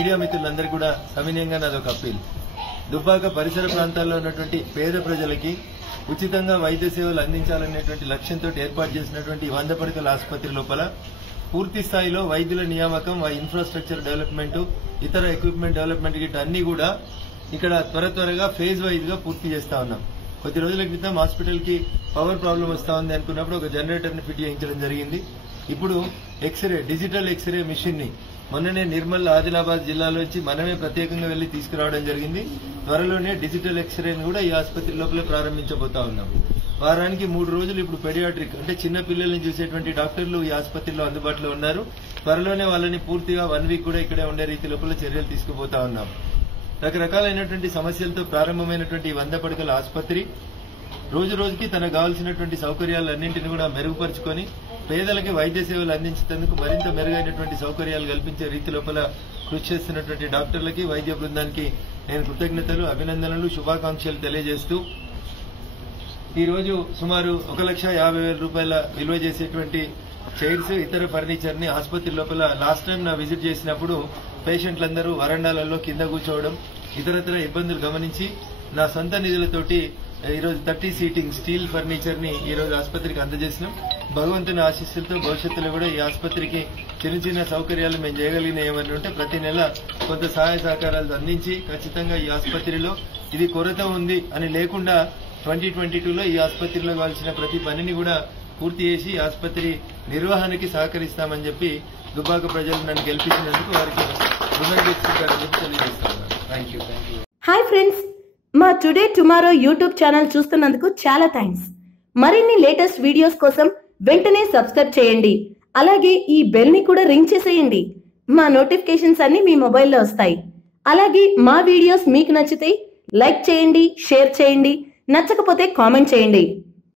Media మిత్రులందరికీ కూడా సవినయంగా నాదొక అప్పీల్. దుబ్బాక పరిసర ప్రాంతాల్లో ఉన్నటువంటి పేద ప్రజలకి ఉచితంగా వైద్య సేవలు అందించాలనేటువంటి లక్ష్యంతో ఏర్పాటు చేసినటువంటి 100 పడకల ఆసుపత్రి లోపల పూర్తి స్థాయిలో వైద్యుల నియామకం, ఇన్ఫ్రాస్ట్రక్చర్ డెవలప్మెంట్, ఇతర ఎక్విప్మెంట్ డెవలప్మెంట్ గిట్ట అన్ని కూడా ఇక్కడ త్వరగా ఫేజ్ వైజ్ గా పూర్తి చేస్తా ఉన్నాం. కొద్ది రోజుల క్రితం హాస్పిటల్ కి పవర్ ప్రాబ్లం వస్తా ఉంది అనుకున్నప్పుడు ఒక జనరేటర్ ని ఫిట్ చేయించడం జరిగింది. ఇప్పుడు డిజిటల్ ఎక్స్రే మిషన్ ని మొన్ననే నిర్మల్, ఆదిలాబాద్ జిల్లాలోంచి మనమే ప్రత్యేకంగా వెళ్లి తీసుకురావడం జరిగింది. త్వరలోనే డిజిటల్ ఎక్స్రేని కూడా ఈ ఆసుపత్రి లోపలే ప్రారంభించబోతా ఉన్నాం. వారానికి 3 రోజులు ఇప్పుడు పెడియాట్రిక్ అంటే చిన్న పిల్లల్ని చూసేటువంటి డాక్టర్లు ఈ ఆసుపత్రిలో అందుబాటులో ఉన్నారు. త్వరలోనే వాళ్ళని పూర్తిగా 1 వీక్ కూడా ఇక్కడే ఉండే రీతి లోపల చర్యలు తీసుకుపోతా ఉన్నాం. రకరకాలైనటువంటి సమస్యలతో ప్రారంభమైనటువంటి 100 పడకల ఆసుపత్రి రోజు రోజుకి తనకు కావాల్సినటువంటి సౌకర్యాలన్నింటినీ కూడా మెరుగుపరుచుకొని పేదలకి వైద్య సేవలు అందించేందుకు మరింత మెరుగైనటువంటి సౌకర్యాలు కల్పించే రీతి లోపల కృషి చేస్తున్నటువంటి డాక్టర్లకి, వైద్య బృందానికి నేను కృతజ్ఞతలు, అభినందనలు, శుభాకాంక్షలు తెలియజేస్తూ ఈ రోజు సుమారు 1,50,000 రూపాయల విలువ చేసేటువంటి చైర్స్, ఇతర ఫర్నిచర్ ని ఆసుపత్రి లోపల లాస్ట్ టైం నా విజిట్ చేసినప్పుడు పేషెంట్లందరూ వరండాలలో కింద కూర్చోవడం, ఇతరత్ర ఇబ్బందులు గమనించి నా సొంత నిధులతోటి ఈరోజు 30 సీటింగ్ స్టీల్ ఫర్నిచర్ ని ఈ రోజు ఆసుపత్రికి అందజేసినాం. భగవంతుని ఆశీస్సులతో భవిష్యత్తులో కూడా ఈ ఆసుపత్రికి చిన్న సౌకర్యాలు మేము చేయగలిగిన ఏమని ఉంటే ప్రతి నెల కొంత సహాయ సహకారాలు అందించి ఖచ్చితంగా ఈ ఆసుపత్రిలో ఇది కొరత ఉంది అని లేకుండా 2022లో ఈ ఆసుపత్రిలో కావాల్సిన ప్రతి పనిని కూడా పూర్తి చేసి ఆసుపత్రి నిర్వహణకి సహకరిస్తామని చెప్పి దుబ్బాక ప్రజలు నన్ను గెలిపించినందుకు వారికి రుణగ్రస్తులని తెలియజేస్తున్నాను. Thank you. హాయ్ ఫ్రెండ్స్, మా టుడే టుమారో యూట్యూబ్ ఛానల్ చూస్తున్నందుకు చాలా థ్యాంక్స్. మరిన్ని లేటెస్ట్ వీడియోస్ కోసం వెంటనే సబ్స్క్రైబ్ చేయండి. అలాగే ఈ బెల్ ని కూడా రింగ్ చేసేయండి. మా నోటిఫికేషన్స్ అన్ని మీ మొబైల్లో వస్తాయి. అలాగే మా వీడియోస్ మీకు నచ్చితే లైక్ చేయండి, షేర్ చేయండి, నచ్చకపోతే కామెంట్ చేయండి.